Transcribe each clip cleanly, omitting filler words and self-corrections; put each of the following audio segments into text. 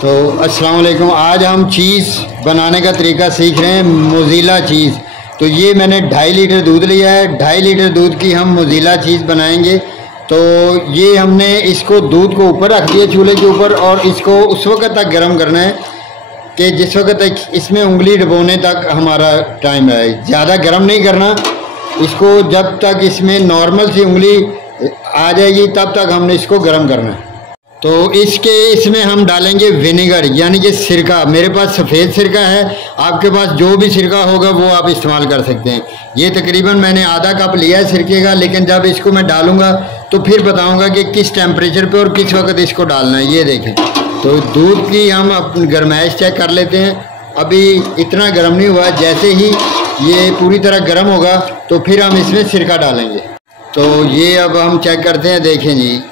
तो अस्सलाम वालेकुम। आज हम चीज़ बनाने का तरीका सीख रहे हैं, मोज़ीला चीज़। तो ये मैंने 2.5 लीटर दूध लिया है। 2.5 लीटर दूध की हम मोज़ीला चीज़ बनाएंगे। तो ये हमने इसको दूध को ऊपर रख दिया चूल्हे के ऊपर, और इसको उस वक्त तक गर्म करना है कि जिस वक्त तक इसमें उंगली डुबोने तक हमारा टाइम है। ज़्यादा गर्म नहीं करना इसको, जब तक इसमें नॉर्मल सी उंगली आ जाएगी तब तक हमने इसको गर्म करना है। तो इसमें हम डालेंगे विनेगर यानी कि सिरका। मेरे पास सफ़ेद सिरका है, आपके पास जो भी सिरका होगा वो आप इस्तेमाल कर सकते हैं। ये तकरीबन मैंने आधा कप लिया है सिरके का, लेकिन जब इसको मैं डालूंगा तो फिर बताऊंगा कि किस टेम्परेचर पे और किस वक्त इसको डालना है। ये देखें, तो दूध की हम अपनी गर्माइश चेक कर लेते हैं। अभी इतना गर्म नहीं हुआ, जैसे ही ये पूरी तरह गर्म होगा तो फिर हम इसमें सिरका डालेंगे। तो ये अब हम चेक करते हैं। देखें जी,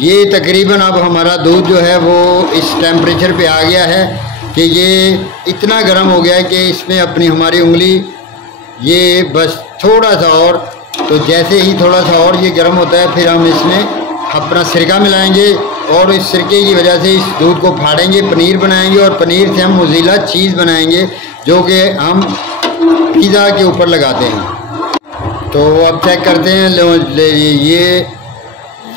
ये तकरीबन अब हमारा दूध जो है वो इस टेम्परेचर पे आ गया है कि ये इतना गर्म हो गया है कि इसमें अपनी हमारी उंगली ये बस थोड़ा सा और, तो जैसे ही थोड़ा सा और ये गर्म होता है फिर हम इसमें अपना सिरका मिलाएंगे, और इस सिरके की वजह से इस दूध को फाड़ेंगे, पनीर बनाएंगे, और पनीर से हम मोज़ीला चीज़ बनाएंगे जो कि हम पिज़्ज़ा के ऊपर लगाते हैं। तो अब चेक करते हैं।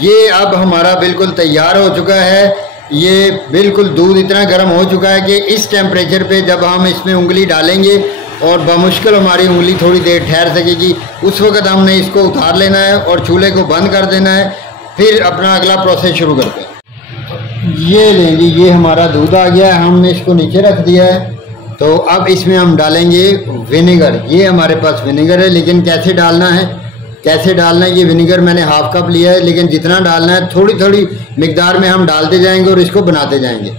ये अब हमारा बिल्कुल तैयार हो चुका है। ये बिल्कुल दूध इतना गर्म हो चुका है कि इस टेम्परेचर पे जब हम इसमें उंगली डालेंगे और बमुश्किल हमारी उंगली थोड़ी देर ठहर सकेगी, उस वक्त हमने इसको उतार लेना है और चूल्हे को बंद कर देना है। फिर अपना अगला प्रोसेस शुरू करते हैं। ये लें जी, ये हमारा दूध आ गया है, हमने इसको नीचे रख दिया है। तो अब इसमें हम डालेंगे विनेगर। ये हमारे पास विनेगर है, लेकिन कैसे डालना है ये विनेगर मैंने हाफ कप लिया है, लेकिन जितना डालना है थोड़ी थोड़ी मिकदार में हम डालते जाएंगे और इसको बनाते जाएंगे।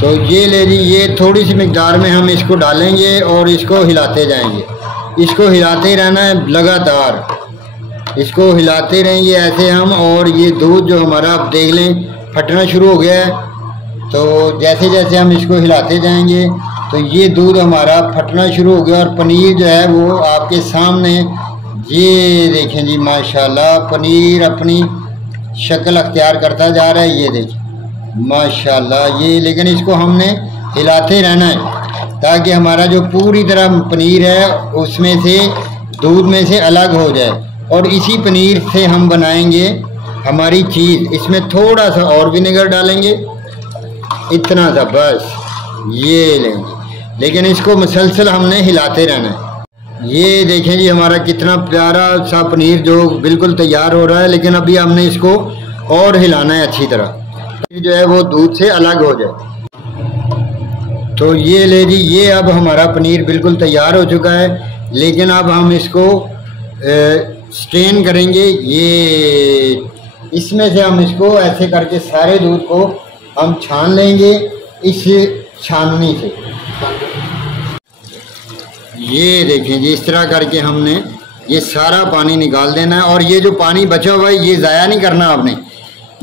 तो ये ले जी, ये थोड़ी सी मिकदार में हम इसको डालेंगे और इसको हिलाते जाएंगे। इसको हिलाते ही रहना है लगातार, इसको हिलाते रहेंगे ऐसे हम। और ये दूध जो हमारा, आप देख लें, फटना शुरू हो गया है। तो जैसे जैसे हम इसको हिलाते जाएंगे तो ये दूध हमारा फटना शुरू हो गया, और पनीर जो है वो आपके सामने, ये देखें जी, माशाल्लाह पनीर अपनी शक्ल अख्तियार करता जा रहा है। ये देखें माशाल्लाह ये, लेकिन इसको हमने हिलाते रहना है ताकि हमारा जो पूरी तरह पनीर है उसमें से, दूध में से अलग हो जाए, और इसी पनीर से हम बनाएंगे हमारी चीज़। इसमें थोड़ा सा और विनेगर डालेंगे, इतना सा बस, ये लेंगे, लेकिन इसको मुसलसल हमने हिलाते रहना है। ये देखें जी, हमारा कितना प्यारा सा पनीर जो बिल्कुल तैयार हो रहा है, लेकिन अभी हमने इसको और हिलाना है अच्छी तरह, जो है वो दूध से अलग हो जाए। तो ये ले जी, ये अब हमारा पनीर बिल्कुल तैयार हो चुका है, लेकिन अब हम इसको स्ट्रेन करेंगे। ये इसमें से हम इसको ऐसे करके सारे दूध को हम छान लेंगे इस छाननी से। ये देखें जी, इस तरह करके हमने ये सारा पानी निकाल देना है, और ये जो पानी बचा हुआ है ये ज़ाया नहीं करना आपने।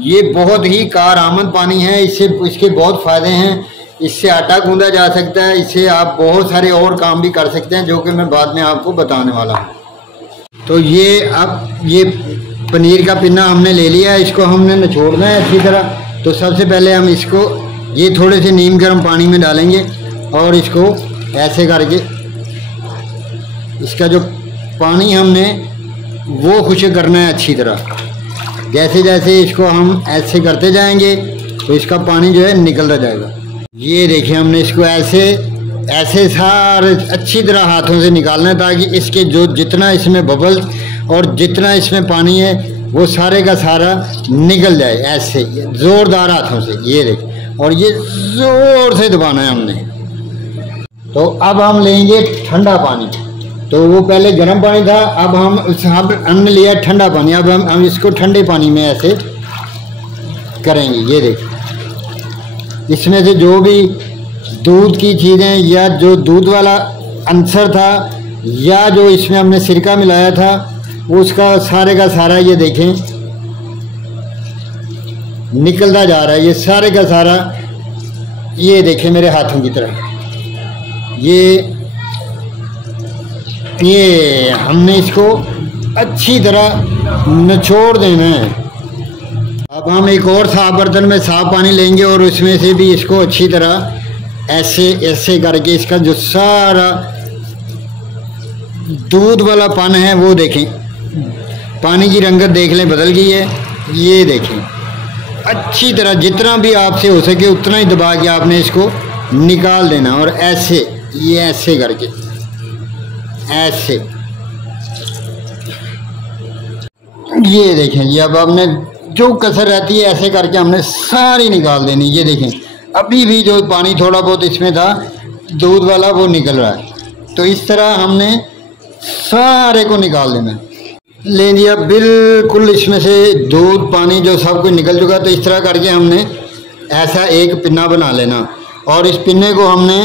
ये बहुत ही कारआमद पानी है, इसके बहुत फ़ायदे हैं। इससे आटा गूंदा जा सकता है, इससे आप बहुत सारे और काम भी कर सकते हैं, जो कि मैं बाद में आपको बताने वाला हूँ। तो ये अब ये पनीर का पिन्ना हमने ले लिया है, इसको हमने निचोड़ना है अच्छी तरह। तो सबसे पहले हम इसको ये थोड़े से नीम गर्म पानी में डालेंगे, और इसको ऐसे करके इसका जो पानी हमने वो खुश्क करना है अच्छी तरह। जैसे जैसे इसको हम ऐसे करते जाएंगे तो इसका पानी जो है निकलता जाएगा। ये देखिए, हमने इसको ऐसे सारे अच्छी तरह हाथों से निकालना है, ताकि इसके जो जितना इसमें बबल्स और जितना इसमें पानी है वो सारे का सारा निकल जाए, ऐसे ज़ोरदार हाथों से। ये देखिए, और ये ज़ोर से दबाना है हमने। तो अब हम लेंगे ठंडा पानी। तो वो पहले गर्म पानी था, अब हमने लिया ठंडा पानी। अब हम इसको ठंडे पानी में ऐसे करेंगे। ये देखिए, इसमें से जो भी दूध की चीज़ें या जो दूध वाला अंसर था या जो इसमें हमने सिरका मिलाया था, उसका सारे का सारा, ये देखें, निकलता जा रहा है। ये सारे का सारा, ये देखें मेरे हाथों की तरह, ये हमने इसको अच्छी तरह निचोड़ देना है। अब हम एक और साफ बर्तन में साफ पानी लेंगे और उसमें से भी इसको अच्छी तरह ऐसे ऐसे करके इसका जो सारा दूध वाला पान है वो देखें, पानी की रंगत देख लें बदल गई है। ये देखें अच्छी तरह जितना भी आपसे हो सके उतना ही दबा के आपने इसको निकाल देना और ऐसे ये ऐसे करके ऐसे ये देखें। ये अब आपने जो कसर रहती है ऐसे करके हमने सारी निकाल देनी। ये देखें अभी भी जो पानी थोड़ा बहुत इसमें था दूध वाला वो निकल रहा है। तो इस तरह हमने सारे को निकाल देना। ले लिया बिल्कुल इसमें से दूध पानी जो सब कुछ निकल चुका। तो इस तरह करके हमने ऐसा एक पिन्ना बना लेना और इस पिन्ने को हमने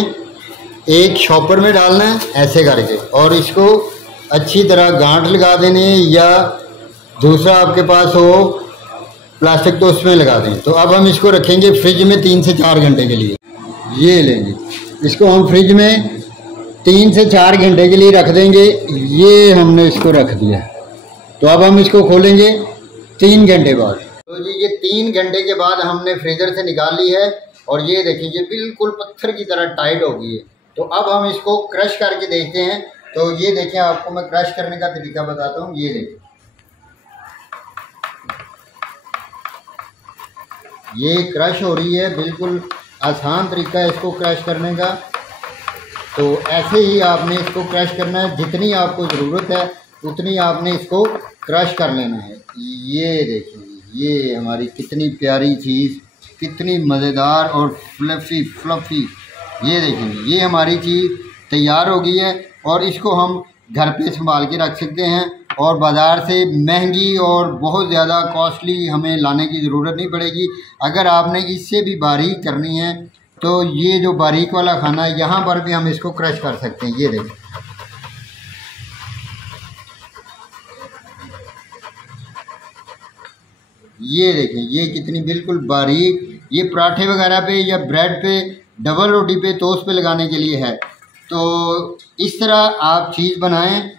एक शॉपर में डालना है ऐसे करके और इसको अच्छी तरह गांठ लगा देनी है या दूसरा आपके पास हो प्लास्टिक तो उसमें लगा दें। तो अब हम इसको रखेंगे फ्रिज में 3 से 4 घंटे के लिए। ये लेंगे इसको हम फ्रिज में 3 से 4 घंटे के लिए रख देंगे। ये हमने इसको रख दिया। तो अब हम इसको खोलेंगे 3 घंटे बाद। तो जी ये 3 घंटे के बाद हमने फ्रीज़र से निकाल ली है और ये देखिए ये बिल्कुल पत्थर की तरह टाइट हो गई है। तो अब हम इसको क्रश करके देखते हैं। तो ये देखें आपको मैं क्रश करने का तरीका बताता हूँ। ये देखें ये क्रश हो रही है, बिल्कुल आसान तरीका है इसको क्रश करने का। तो ऐसे ही आपने इसको क्रश करना है, जितनी आपको ज़रूरत है उतनी आपने इसको क्रश कर लेना है। ये देखिए ये हमारी कितनी प्यारी चीज़, कितनी मज़ेदार और फ्लफ़ी। ये देखेंगे ये हमारी चीज़ तैयार हो गई है और इसको हम घर पे संभाल के रख सकते हैं और बाज़ार से महंगी और बहुत ज़्यादा कॉस्टली हमें लाने की ज़रूरत नहीं पड़ेगी। अगर आपने इससे भी बारीक करनी है तो ये जो बारीक वाला खाना है यहाँ पर भी हम इसको क्रश कर सकते हैं। ये देखें ये देखें ये कितनी बिल्कुल बारीक। ये पराठे वगैरह पे या ब्रेड पे डबल रोटी पे टोस्ट पे लगाने के लिए है। तो इस तरह आप चीज़ बनाएं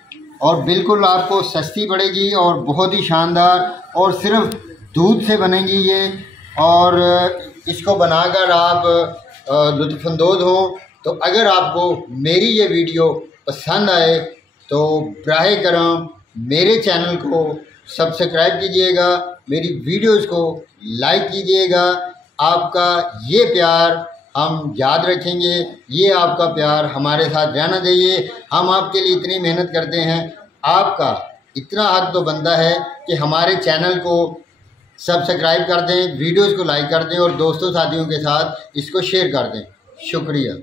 और बिल्कुल आपको सस्ती पड़ेगी और बहुत ही शानदार और सिर्फ दूध से बनेगी ये। और इसको बनाकर आप लुत्फ़अंदोज़ हों। तो अगर आपको मेरी ये वीडियो पसंद आए तो बराए करम मेरे चैनल को सब्सक्राइब कीजिएगा, मेरी वीडियोस को लाइक कीजिएगा। आपका ये प्यार हम याद रखेंगे, ये आपका प्यार हमारे साथ रहना चाहिए। हम आपके लिए इतनी मेहनत करते हैं, आपका इतना हक तो बनता है कि हमारे चैनल को सब्सक्राइब कर दें, वीडियोस को लाइक कर दें और दोस्तों साथियों के साथ इसको शेयर कर दें। शुक्रिया।